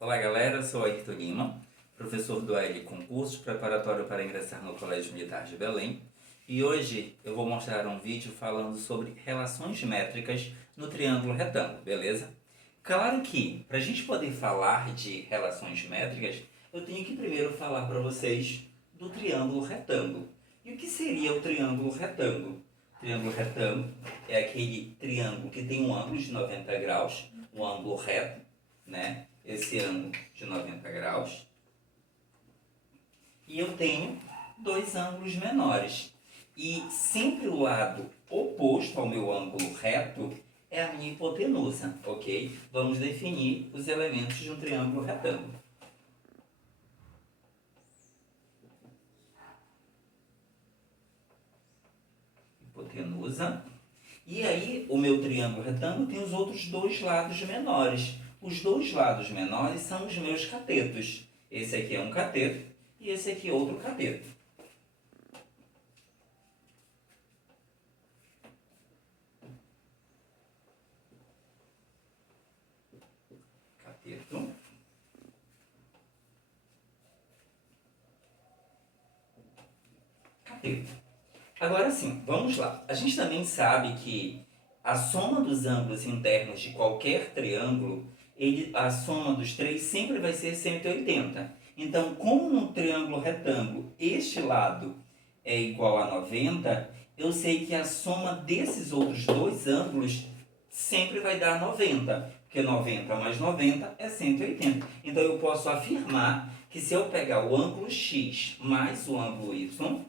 Olá galera, eu sou Ayrton Lima, professor do AL Concurso Preparatório para ingressar no Colégio Militar de Belém. E hoje eu vou mostrar um vídeo falando sobre relações métricas no triângulo retângulo, beleza? Claro que, para a gente poder falar de relações métricas, eu tenho que primeiro falar para vocês do triângulo retângulo. E o que seria o triângulo retângulo? O triângulo retângulo é aquele triângulo que tem um ângulo de 90 graus, um ângulo reto, né? Esse ângulo de 90 graus. E eu tenho dois ângulos menores. E sempre o lado oposto ao meu ângulo reto é a minha hipotenusa, ok? Vamos definir os elementos de um triângulo retângulo. Hipotenusa. E aí, o meu triângulo retângulo tem os outros dois lados menores. Os dois lados menores são os meus catetos. Esse aqui é um cateto e esse aqui é outro cateto. Cateto. Cateto. Agora sim, vamos lá. A gente também sabe que a soma dos ângulos internos de qualquer triângulo, a soma dos três sempre vai ser 180. Então, como no triângulo retângulo este lado é igual a 90, eu sei que a soma desses outros dois ângulos sempre vai dar 90, porque 90 mais 90 é 180. Então, eu posso afirmar que se eu pegar o ângulo x mais o ângulo y,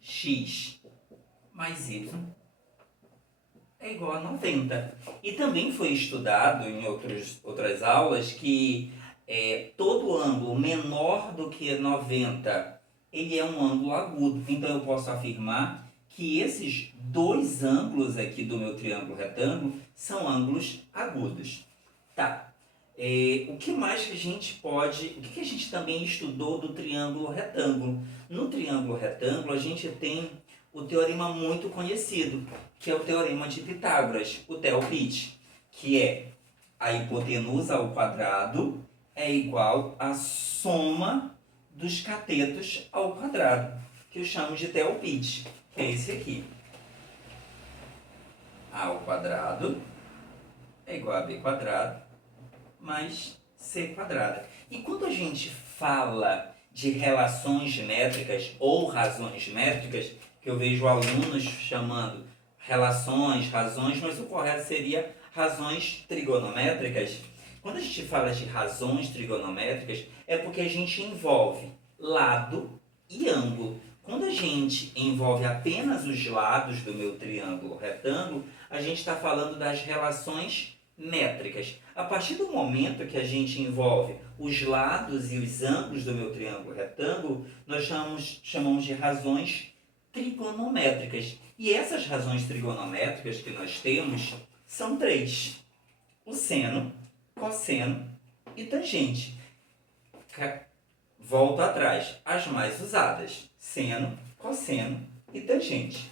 x mais y é igual a 90. E também foi estudado em outras aulas que todo ângulo menor do que 90, ele é um ângulo agudo. Então eu posso afirmar que esses dois ângulos aqui do meu triângulo retângulo são ângulos agudos. Tá. O que mais que a gente pode... O que a gente também estudou do triângulo retângulo? No triângulo retângulo, a gente tem o teorema muito conhecido, que é o teorema de Pitágoras, o Theopit, que é a hipotenusa ao quadrado é igual à soma dos catetos ao quadrado, que eu chamo de Theopit, que é esse aqui. A ao quadrado é igual a b quadrado mais c quadrada. E quando a gente fala de relações métricas ou razões métricas, que eu vejo alunos chamando relações, razões, mas o correto seria razões trigonométricas. Quando a gente fala de razões trigonométricas, é porque a gente envolve lado e ângulo. Quando a gente envolve apenas os lados do meu triângulo retângulo, a gente está falando das relações métricas. A partir do momento que a gente envolve os lados e os ângulos do meu triângulo retângulo, nós chamamos de razões trigonométricas. E essas razões trigonométricas que nós temos são três: o seno, cosseno e tangente. Volto atrás, as mais usadas: seno, cosseno e tangente.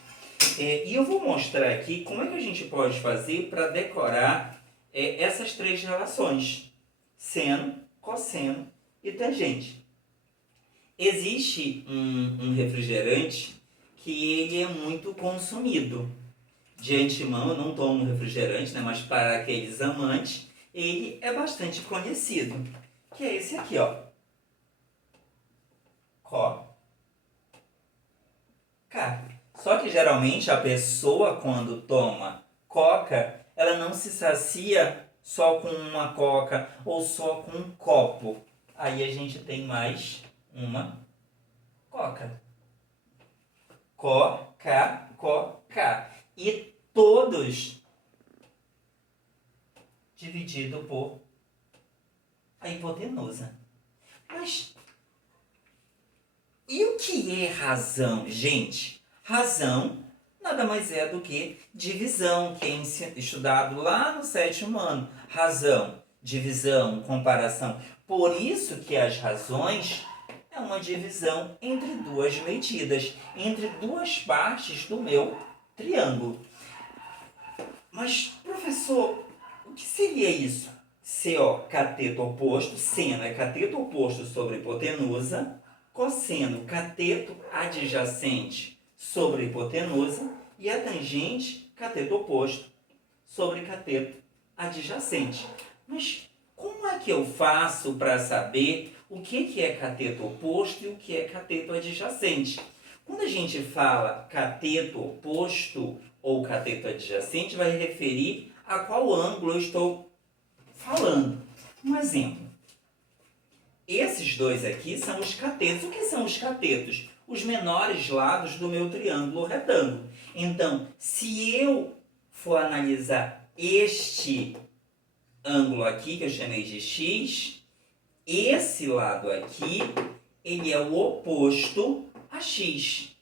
E eu vou mostrar aqui como é que a gente pode fazer para decorar essas três relações: seno, cosseno e tangente. Existe um refrigerante que ele é muito consumido. De antemão, eu não tomo refrigerante, né, mas para aqueles amantes, ele é bastante conhecido, que é esse aqui, ó. Coca. Só que geralmente a pessoa, quando toma coca, ela não se sacia só com uma coca ou só com um copo. Aí a gente tem mais uma coca. Coca, coca. E todos dividido por a hipotenusa. Mas e o que é razão, gente? Razão nada mais é do que divisão, que é estudado lá no 7º ano. Razão, divisão, comparação. Por isso que as razões é uma divisão entre duas medidas, entre duas partes do meu triângulo. Mas, professor, o que seria isso? CO, cateto oposto, seno é cateto oposto sobre hipotenusa, cosseno, cateto adjacente sobre hipotenusa, e a tangente, cateto oposto sobre cateto adjacente. Mas como é que eu faço para saber o que é cateto oposto e o que é cateto adjacente? Quando a gente fala cateto oposto ou cateto adjacente, vai referir a qual ângulo eu estou falando. Um exemplo. Esses dois aqui são os catetos. O que são os catetos? Os menores lados do meu triângulo retângulo. Então, se eu for analisar este ângulo aqui, que eu chamei de x, esse lado aqui, ele é o oposto a x.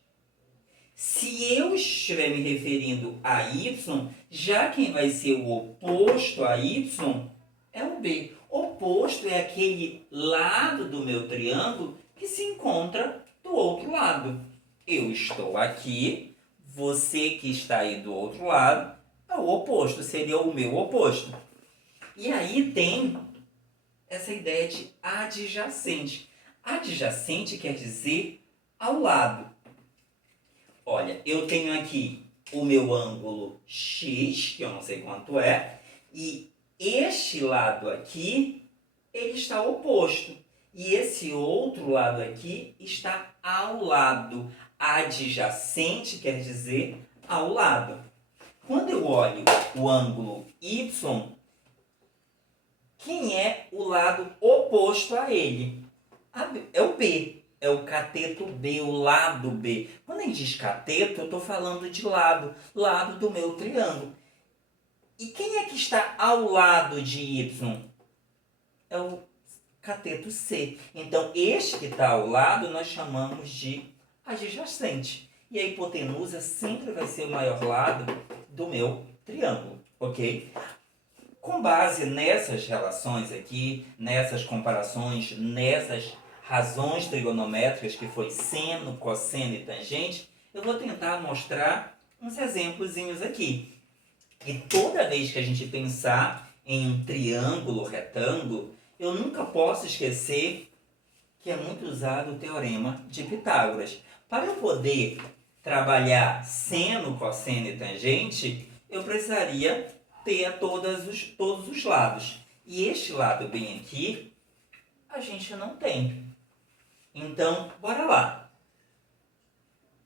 Se eu estiver me referindo a y, já quem vai ser o oposto a y é o b. Oposto é aquele lado do meu triângulo que se encontra do outro lado. Eu estou aqui, você que está aí do outro lado, é o oposto, seria o meu oposto. E aí tem essa ideia de adjacente. Adjacente quer dizer ao lado. Olha, eu tenho aqui o meu ângulo x, que eu não sei quanto é, e este lado aqui, ele está oposto. E esse outro lado aqui está ao lado. Adjacente quer dizer ao lado. Quando eu olho o ângulo y, quem é o lado oposto a ele? É o B. É o cateto B, o lado B. Quando a gente diz cateto, eu estou falando de lado. Lado do meu triângulo. E quem é que está ao lado de Y? É o cateto C. Então, este que está ao lado, nós chamamos de adjacente. E a hipotenusa sempre vai ser o maior lado do meu triângulo, ok? Com base nessas relações aqui, nessas comparações, nessas razões trigonométricas, que foi seno, cosseno e tangente, eu vou tentar mostrar uns exemplozinhos aqui. E toda vez que a gente pensar em um triângulo retângulo, eu nunca posso esquecer que é muito usado o teorema de Pitágoras. Para eu poder trabalhar seno, cosseno e tangente, eu precisaria ter todos os lados. E este lado bem aqui, a gente não tem. Então, bora lá.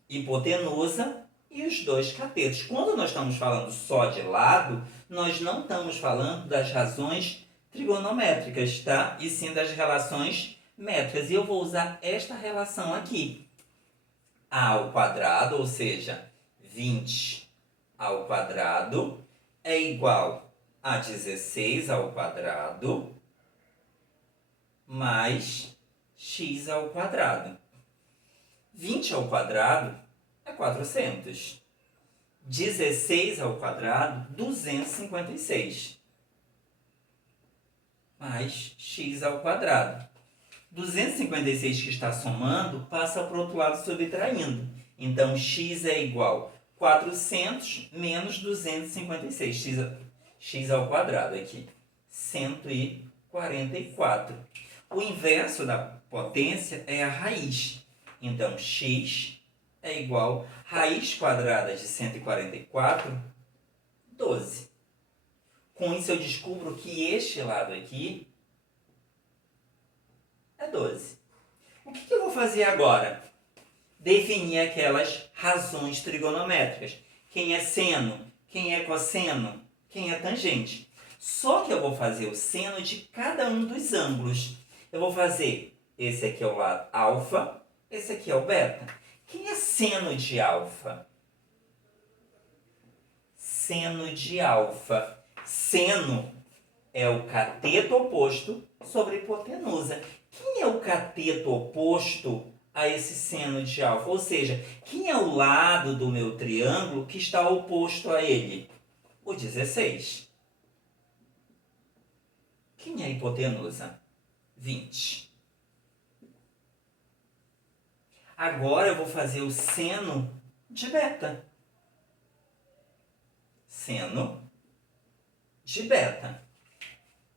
Hipotenusa e os dois catetos. Quando nós estamos falando só de lado, nós não estamos falando das razões trigonométricas, tá? E sim das relações métricas. E eu vou usar esta relação aqui. A ao quadrado, ou seja, 20 ao quadrado, é igual a 16 ao quadrado mais x ao quadrado. 20 ao quadrado é 400. 16 ao quadrado, 256. Mais x ao quadrado. 256 que está somando, passa para o outro lado subtraindo. Então, x é igual a 400 menos 256. X ao quadrado aqui. 144. O inverso da potência é a raiz. Então, x é igual a raiz quadrada de 144, 12. Com isso, eu descubro que este lado aqui é 12. O que eu vou fazer agora? Definir aquelas razões trigonométricas. Quem é seno, quem é cosseno, quem é tangente. Só que eu vou fazer o seno de cada um dos ângulos. Eu vou fazer, esse aqui é o lado alfa, esse aqui é o beta. Quem é seno de alfa? Seno de alfa. Seno é o cateto oposto sobre hipotenusa. Quem é o cateto oposto a esse seno de alfa? Ou seja, quem é o lado do meu triângulo que está oposto a ele? O 16. Quem é a hipotenusa? 20. Agora eu vou fazer o seno de beta. Seno de beta.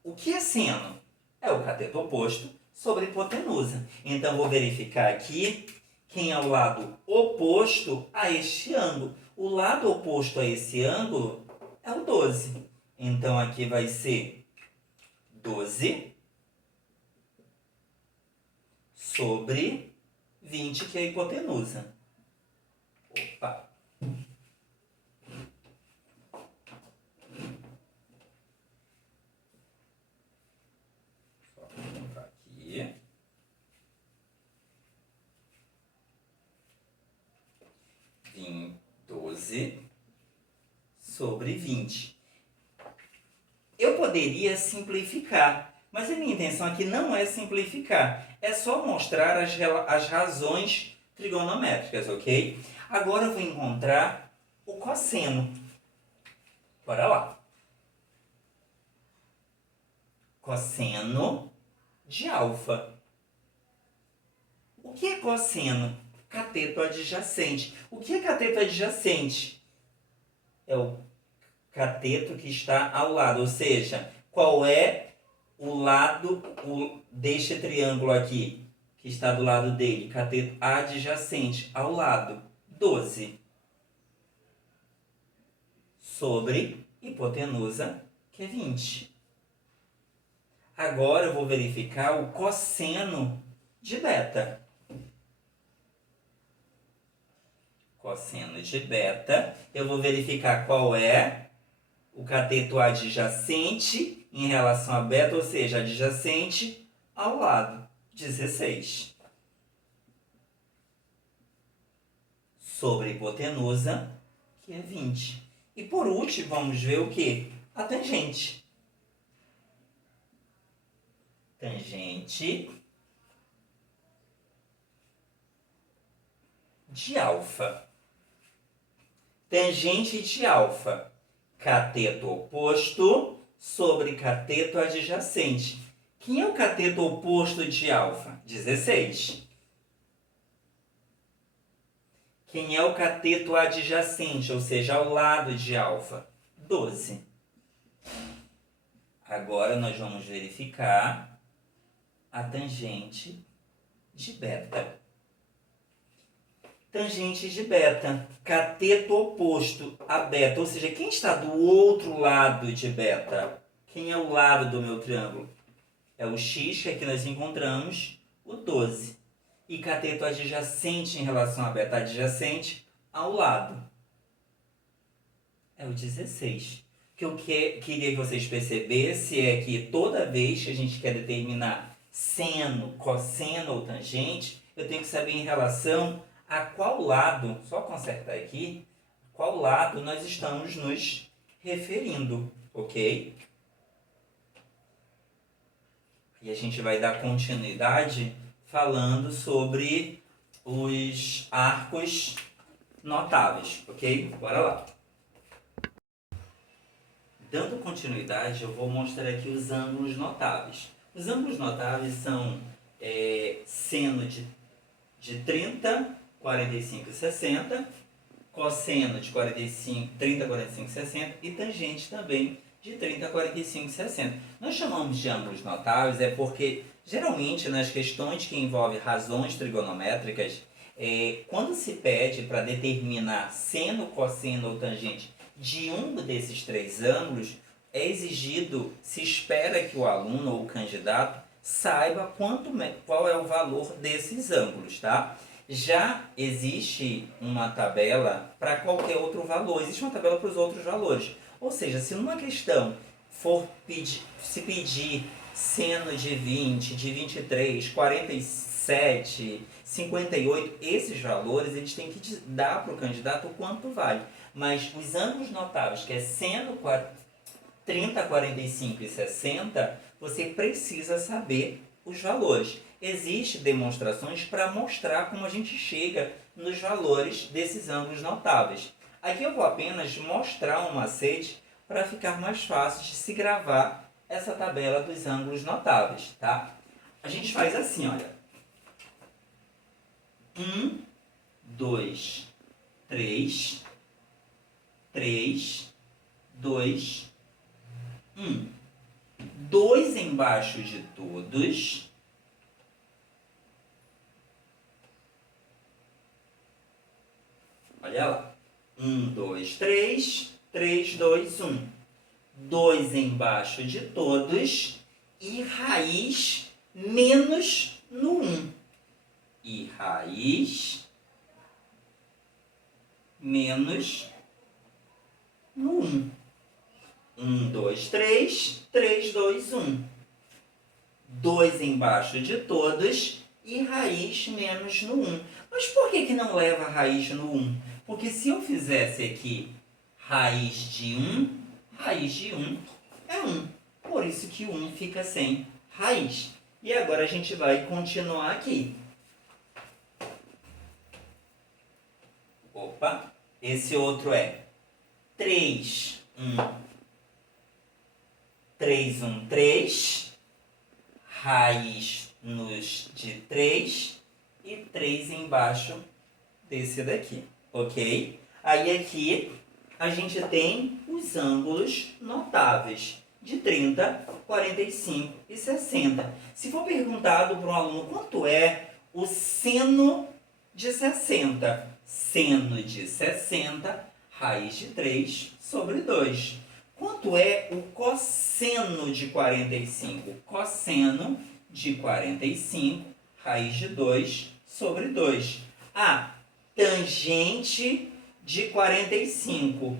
O que é seno? É o cateto oposto sobre hipotenusa. Então, vou verificar aqui quem é o lado oposto a este ângulo. O lado oposto a esse ângulo é o 12. Então, aqui vai ser 12 sobre 20, que é a hipotenusa. Opa! Só colocar aqui. Em 12 sobre 20. Eu poderia simplificar, mas a minha intenção aqui não é simplificar. É só mostrar as razões trigonométricas, ok? Agora eu vou encontrar o cosseno. Bora lá. Cosseno de alfa. O que é cosseno? Cateto adjacente. O que é cateto adjacente? É o cateto que está ao lado, ou seja, qual é o lado deste triângulo aqui, que está do lado dele? Cateto adjacente, ao lado. 12 sobre hipotenusa, que é 20. Agora eu vou verificar o cosseno de beta. Cosseno de beta, eu vou verificar qual é o cateto adjacente em relação a beta, ou seja, adjacente ao lado. 16. Sobre hipotenusa, que é 20. E por último, vamos ver o que? A tangente. Tangente de alfa. Tangente de alfa. Cateto oposto sobre cateto adjacente. Quem é o cateto oposto de alfa? 16. Quem é o cateto adjacente, ou seja, ao lado de alfa? 12. Agora nós vamos verificar a tangente de beta. Tangente de beta, cateto oposto a beta, ou seja, quem está do outro lado de beta? Quem é o lado do meu triângulo? É o x, que aqui nós encontramos, o 12. E cateto adjacente em relação a beta adjacente ao lado é o 16. O que eu queria que vocês percebessem é que toda vez que a gente quer determinar seno, cosseno ou tangente, eu tenho que saber em relação a qual lado, só consertar aqui, qual lado nós estamos nos referindo, ok? E a gente vai dar continuidade falando sobre os arcos notáveis, ok? Bora lá. Dando continuidade, eu vou mostrar aqui os ângulos notáveis. Os ângulos notáveis são seno de 30, 45 e 60, cosseno de 45, 30, 45 e 60 e tangente também de 30, 45 e 60. Nós chamamos de ângulos notáveis porque, geralmente, nas questões que envolvem razões trigonométricas, quando se pede para determinar seno, cosseno ou tangente de um desses três ângulos, é exigido, se espera que o aluno ou o candidato saiba qual é o valor desses ângulos, tá? Já existe uma tabela para qualquer outro valor, existe uma tabela para os outros valores. Ou seja, se numa questão se pedir seno de 20, de 23, 47, 58, esses valores eles têm que dar para o candidato o quanto vale. Mas os ângulos notáveis, que é seno 30, 45 e 60, você precisa saber os valores. Existem demonstrações para mostrar como a gente chega nos valores desses ângulos notáveis. Aqui eu vou apenas mostrar um macete para ficar mais fácil de se gravar essa tabela dos ângulos notáveis, tá? A gente faz assim, olha. 1, 2, 3, 3, 2, 1. 2 embaixo de todos. Olha lá. 1, 2, 3. 3, 2, 1. 2 embaixo de todos. E raiz menos no 1. E raiz menos no 1. 1, 2, 3. 3, 2, 1. 2 embaixo de todos e raiz menos no 1. Mas por que não leva raiz no 1? Porque se eu fizesse aqui raiz de 1 é 1. Por isso que o 1 fica sem raiz. E agora a gente vai continuar aqui. Opa, esse outro é 3, 3. Raiz nos de 3 e 3 embaixo desse daqui, ok? Aí aqui a gente tem os ângulos notáveis de 30, 45 e 60. Se for perguntado para um aluno quanto é o seno de 60, seno de 60, raiz de 3 sobre 2. Quanto é o cosseno de 45? Cosseno de 45, raiz de 2 sobre 2. A tangente de 45.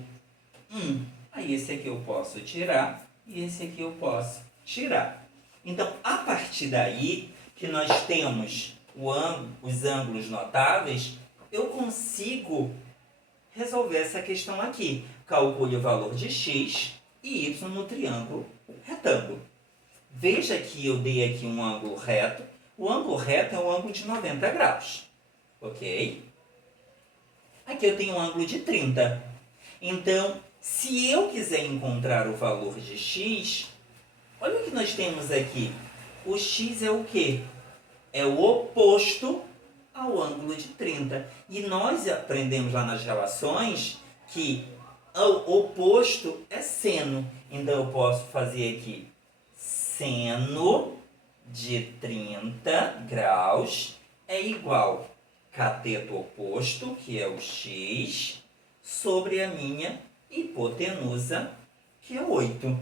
Aí esse aqui eu posso tirar e esse aqui eu posso tirar. Então, a partir daí que nós temos os ângulos notáveis, eu consigo resolver essa questão aqui. Calcule o valor de x e y no triângulo retângulo. Veja que eu dei aqui um ângulo reto. O ângulo reto é um ângulo de 90 graus. Ok? Aqui eu tenho um ângulo de 30. Então, se eu quiser encontrar o valor de x, olha o que nós temos aqui. O x é o quê? É o oposto ao ângulo de 30. E nós aprendemos lá nas relações que o oposto é seno. Então, eu posso fazer aqui seno de 30 graus é igual cateto oposto, que é o x, sobre a minha hipotenusa, que é 8.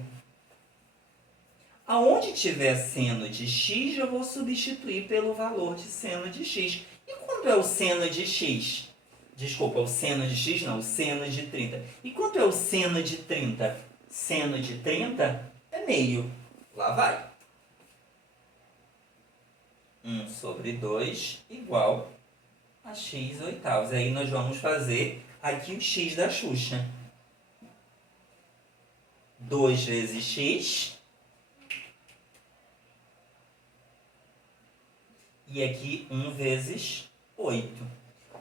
Aonde tiver seno de x, eu vou substituir pelo valor de seno de x. E quanto é o seno de x? Desculpa, o seno de x não, o seno de 30. E quanto é o seno de 30? Seno de 30 é meio. Lá vai. 1 sobre 2 igual a x oitavos. Aí nós vamos fazer aqui o x da Xuxa. 2 vezes x. E aqui 1 vezes 8.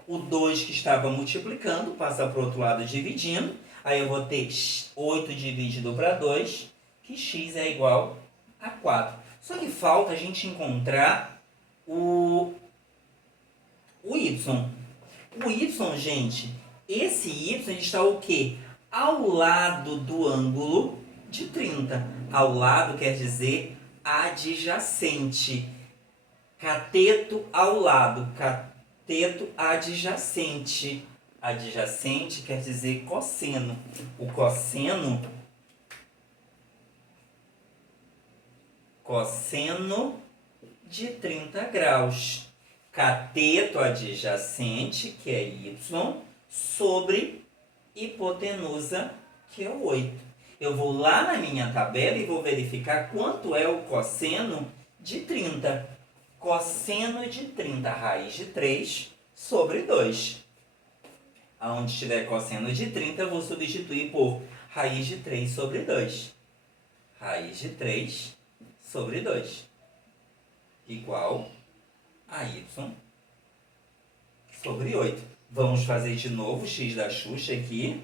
O 2 que estava multiplicando passa para o outro lado dividindo. Aí eu vou ter 8 dividido para 2, que x é igual a 4. Só que falta a gente encontrar o y. O y, gente, esse y ele está o quê? Ao lado do ângulo de 30. Ao lado quer dizer adjacente. Cateto ao lado. Cateto adjacente. Adjacente quer dizer cosseno. O cosseno de 30 graus. Cateto adjacente, que é y, sobre hipotenusa, que é 8. Eu vou lá na minha tabela e vou verificar quanto é o cosseno de 30. Cosseno de 30, raiz de 3 sobre 2. Aonde tiver cosseno de 30, eu vou substituir por raiz de 3 sobre 2. Raiz de 3 sobre 2. Igual a y sobre 8. Vamos fazer de novo o x da Xuxa aqui.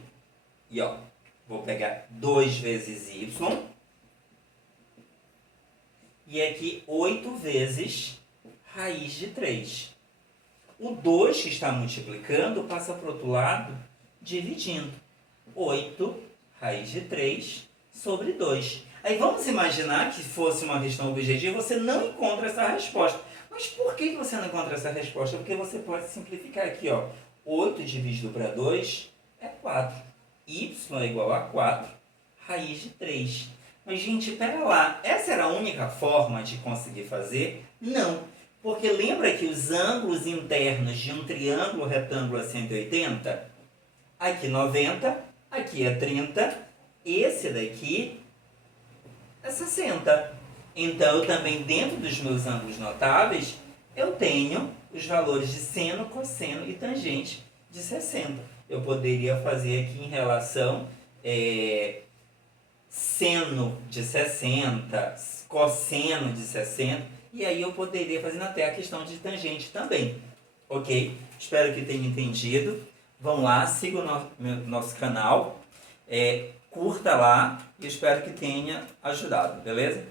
E ó, vou pegar 2 vezes y. E aqui 8 vezes raiz de 3. O 2 que está multiplicando passa para o outro lado dividindo. 8 raiz de 3 sobre 2. Aí vamos imaginar que fosse uma questão objetiva, você não encontra essa resposta. Mas por que você não encontra essa resposta? Porque você pode simplificar aqui, ó. 8 dividido para 2 é 4. Y é igual a 4, raiz de 3. Mas, gente, pera lá. Essa era a única forma de conseguir fazer? Não. Porque lembra que os ângulos internos de um triângulo retângulo é 180? Aqui 90, aqui é 30, esse daqui é 60. Então, eu também, dentro dos meus ângulos notáveis, eu tenho os valores de seno, cosseno e tangente de 60. Eu poderia fazer aqui em relação seno de 60, cosseno de 60, e aí eu poderia fazer até a questão de tangente também. Ok? Espero que tenha entendido. Vão lá, siga o nosso canal, curta lá e espero que tenha ajudado, beleza?